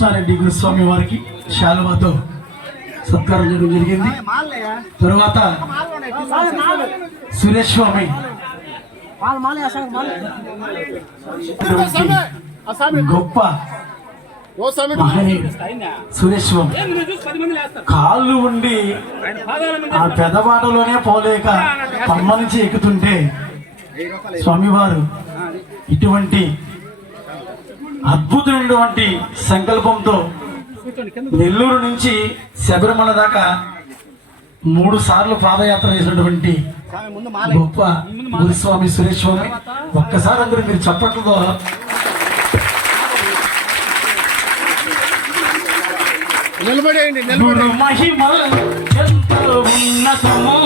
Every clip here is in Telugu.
కృష్ణారెడ్డి గురుస్వామి వారికి శాలువాతో సత్కారం చేయడం జరిగింది. తరువాత సురేష్ స్వామి గొప్ప సురేష్ స్వామి కాళ్ళు ఉండి ఆ పెదబాటలోనే పోలేక పమ్మ నుంచి ఎక్కుతుంటే స్వామివారు ఇటువంటి అద్భుతమైనటువంటి సంకల్పంతో నెల్లూరు నుంచి శబరిమల దాకా మూడు సార్లు పాదయాత్ర చేసినటువంటి గొప్ప గురుస్వామి సురేష్ స్వామి ఒక్కసారి అందరూ మీరు చప్పట్లతో నిలబడేయండి మహిమ ఎంతో ఉన్నతము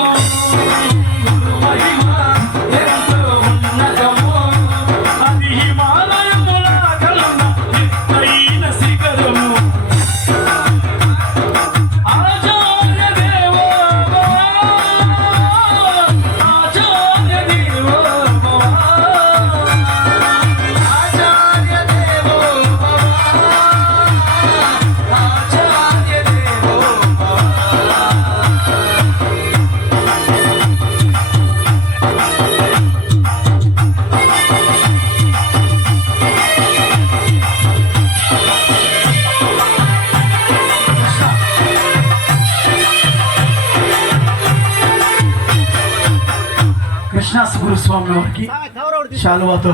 గురుస్వామి వారికి శాలువాతో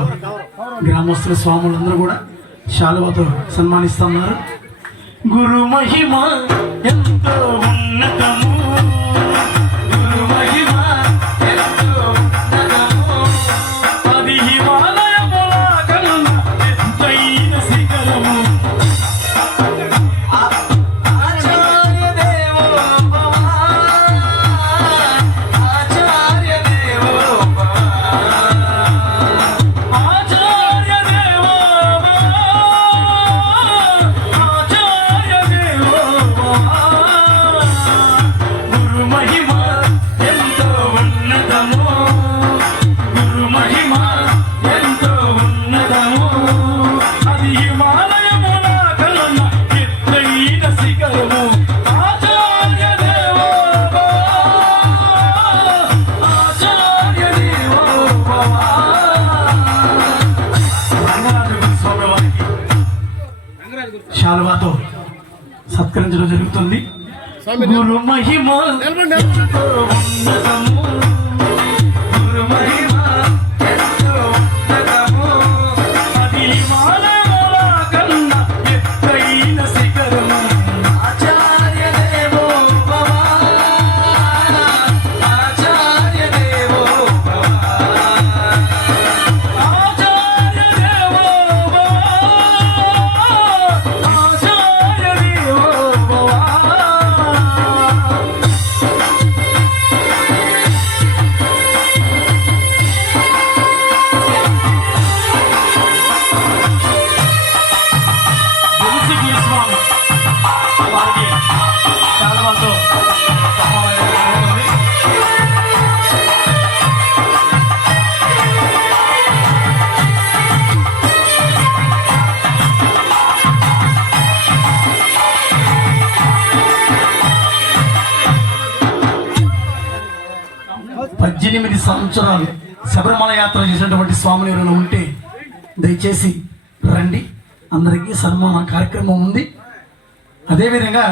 గ్రామస్తుల స్వాములందరూ కూడా శాలువాతో సన్మానిస్తున్నారు గురు మహిమ ఎంతో ఉన్నతము. సత్కరించడం జరుగుతుంది. గురు మహిమ ఉన్నతము. గురు మహిమ శాలువాతో జరుగుతుంది. పద్దెనిమిది సంవత్సరాలు శబరిమల యాత్ర చేసినటువంటి స్వాములు ఎవరైనా ఉంటే దయచేసి రండి అందరికీ సన్మాన కార్యక్రమం ఉంది అదేవిధంగా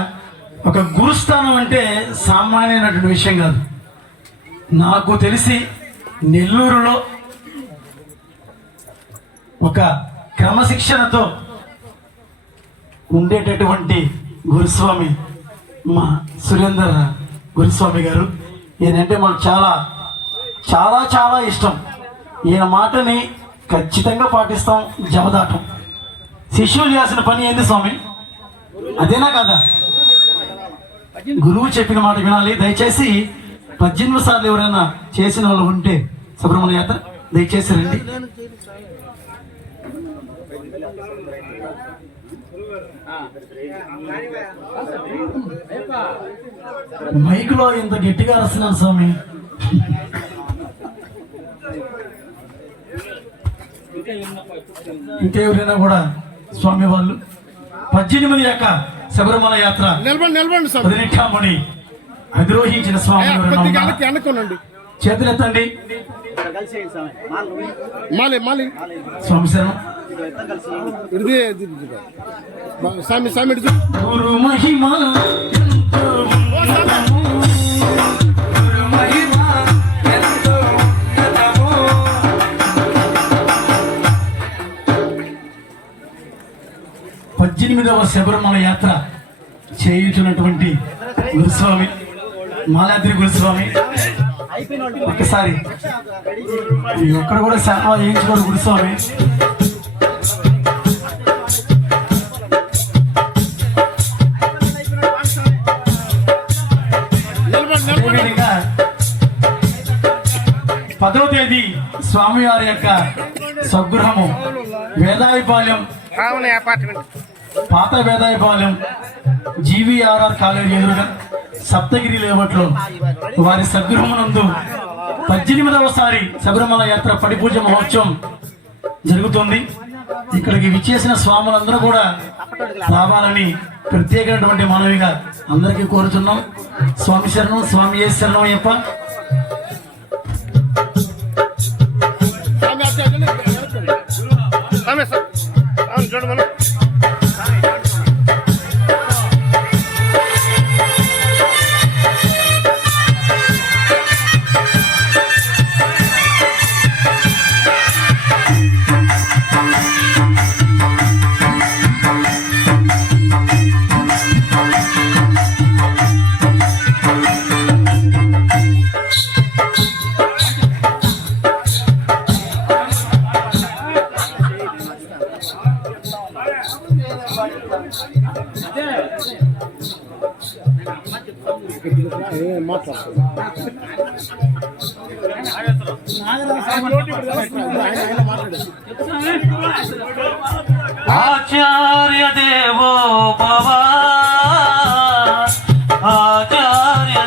ఒక గురుస్థానం అంటే సామాన్యమైనటువంటి విషయం కాదు. నాకు తెలిసి నెల్లూరులో ఒక క్రమశిక్షణతో ఉండేటటువంటి గురుస్వామి మా సురేందర్ గురుస్వామి గారు. ఈయనంటే మాకు చాలా చాలా చాలా ఇష్టం. ఈయన మాటని ఖచ్చితంగా పాటిస్తాం జవదాటం శిష్యులు చేసిన పని ఏంది స్వామి? అదేనా కదా? గురువు చెప్పిన మాట వినాలి. దయచేసి పద్దెనిమిది సార్లు ఎవరైనా చేసిన వాళ్ళు ఉంటే సుబ్రహ్మణ్య యాత్ర దయచేసి రండి. మైకులో ఇంత గట్టిగా వస్తున్నారు స్వామి. ఇంకెవరైనా కూడా స్వామి వాళ్ళు పద్దెనిమిది యొక్క శబరిమల యాత్ర నిలబడి నిలబడి సార్. పదినెట్టామని అధిరోహించిన స్వామి వెనక్కునండి చేతులెత్తండి. మాలి మాలి స్వామి శరణం. ఇది చూ. గురు మహిమ. పద్దెనిమిదవ శబరిమల యాత్ర చేయించినటువంటి గురుస్వామి మాలాద్రి గురుస్వామి. ఒక్కసారి. ఈ ఒక్కడ కూడా సేవ చేయించుకోడు గురుస్వామి. పదవ తేదీ స్వామివారి యొక్క స్వగృహము వేదాయపాలెం అపార్ట్మెంట్ పాత వేదాయపాలెం జీవీఆర్ఆర్ కాలేజీ ఎదురుగా సప్తగిరి లేవట్లో వారి సద్గృహమునందు పద్దెనిమిదవసారి శబరిమల యాత్ర పడిపూజ మహోత్సవం జరుగుతుంది. ఇక్కడికి విచ్చేసిన స్వాములందరూ కూడా రావాలని ప్రత్యేకమైనటువంటి మనవిగా అందరికీ కోరుతున్నాం. స్వామి శరణం స్వామి ఏ శరణం అయ్యప్ప? సామి ఆచార్య దేవో భవ ఆచార్య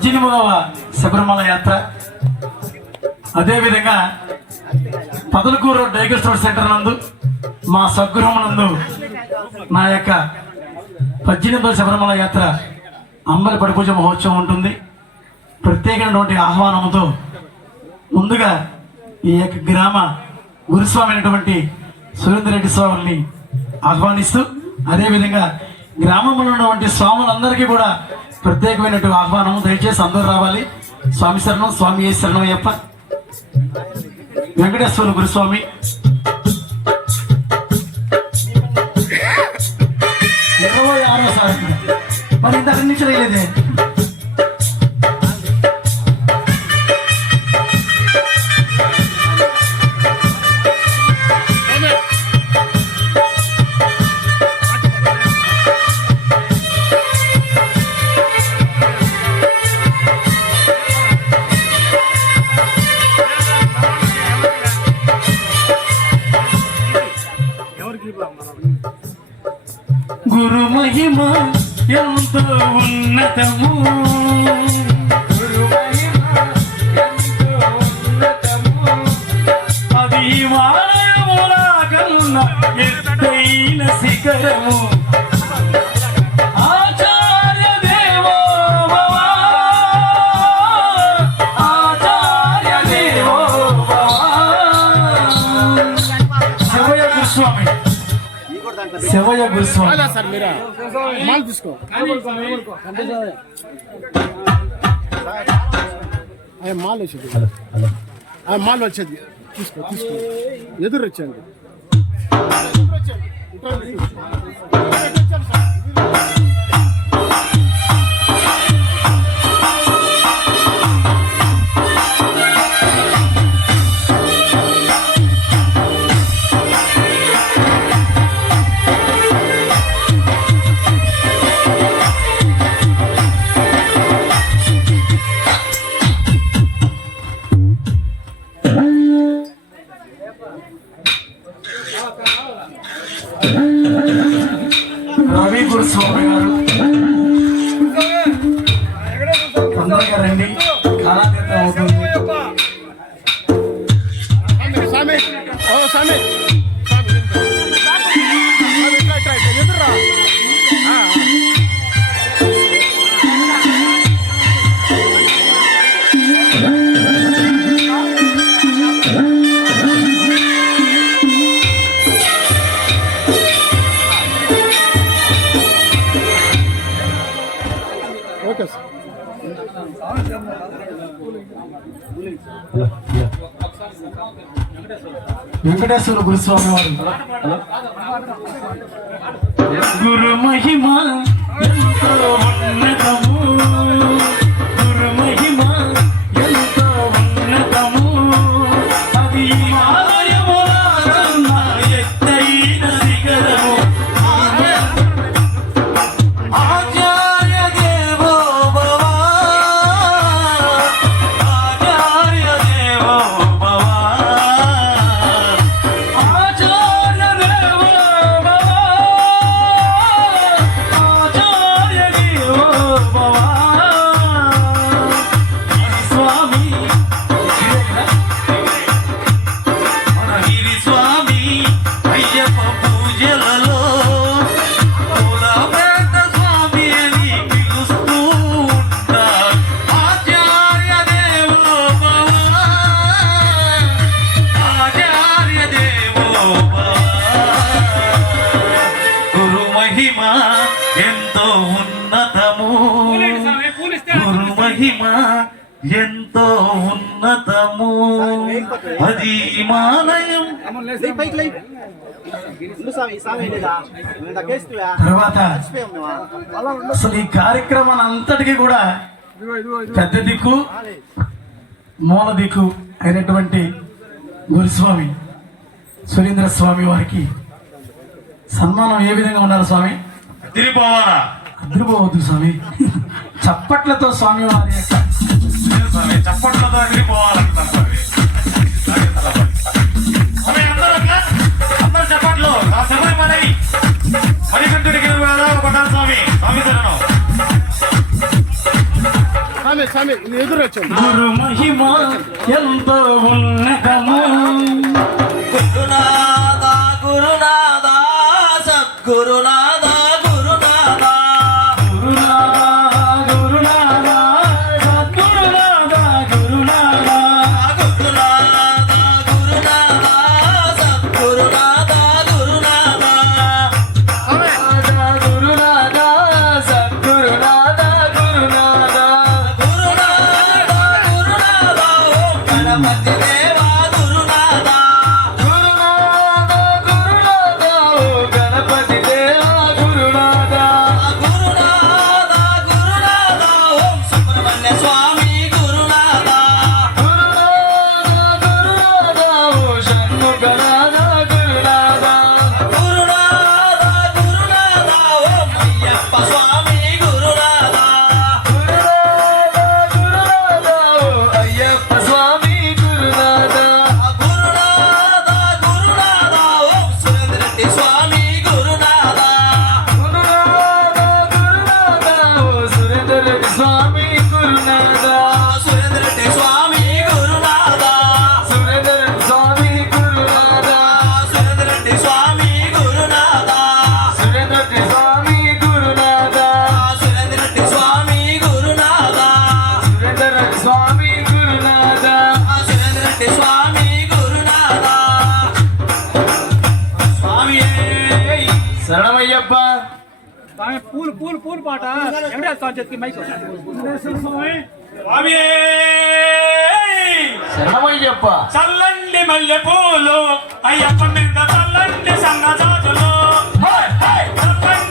పద్దెనిమిదవ శబరిమల యాత్ర. అదేవిధంగా పదలకూరు డైగర్ స్టోర్ సెంటర్ నందు మా స్వగృహం నందు నా యొక్క పద్దెనిమిదవ శబరిమల యాత్ర అంబలి పడిపూజ మహోత్సవం ఉంటుంది. ప్రత్యేకమైనటువంటి ఆహ్వానంతో ముందుగా ఈ యొక్క గ్రామ గురుస్వామి అయినటువంటి సురేందర్ రెడ్డి స్వామిని ఆహ్వానిస్తూ అదేవిధంగా గ్రామంలో ఉన్నటువంటి స్వాములందరికీ కూడా ప్రత్యేకమైనటువంటి ఆహ్వానం. దయచేసి అందరూ రావాలి. స్వామి శరణం స్వామి ఏ శరణం అయ్యప్ప. వెంకటేశ్వర గురుస్వామి. ఇరవై ఆరో సార్. మరి ఇంత రెండు మీరా? మాల్ తీసుకో. మాల్ వచ్చేది మాల్ వచ్చేది. తీసుకో తీసుకో. ఎదురు వచ్చాను రవి గురు సోమగారు తొందరగా రండి వెంకటేశ్వర గురుస్వామి వారు. గురు మహిమ ఎంతో ఉన్నతము. అది హిమాలయం. తర్వాత అసలు ఈ కార్యక్రమం అంతటికి కూడా పెద్ద దిక్కు మూల దిక్కు అయినటువంటి గురుస్వామి సురేంద్ర స్వామి వారికి సన్మానం ఏ విధంగా ఉన్నారు స్వామి? అద్దరిపోవద్దు స్వామి. చప్పట్లతో స్వామి వారి యొక్క అడుగుతున్నాను చప్పట్లతో వెళ్ళిపోవాలంటున్నాను మరి. అందరు చప్పట్లు. నా శబరిమలై మణికంఠుడికి స్వామి స్వామి శరణం. స్వామి స్వామి ఎదురు వచ్చాను మహిమ ఎంతో ఉన్నతము శరణమయ్యప్ప. స్వామి పూలు పూలు పూలు పాట. ఎవడే స్వామి చేతికి మైక్ స్వామి. శరణమయ్యప్ప. చల్లండి మల్లె పూలు అయ్యప్ప మీద చల్లండి సన్న జాతులు చల్లండి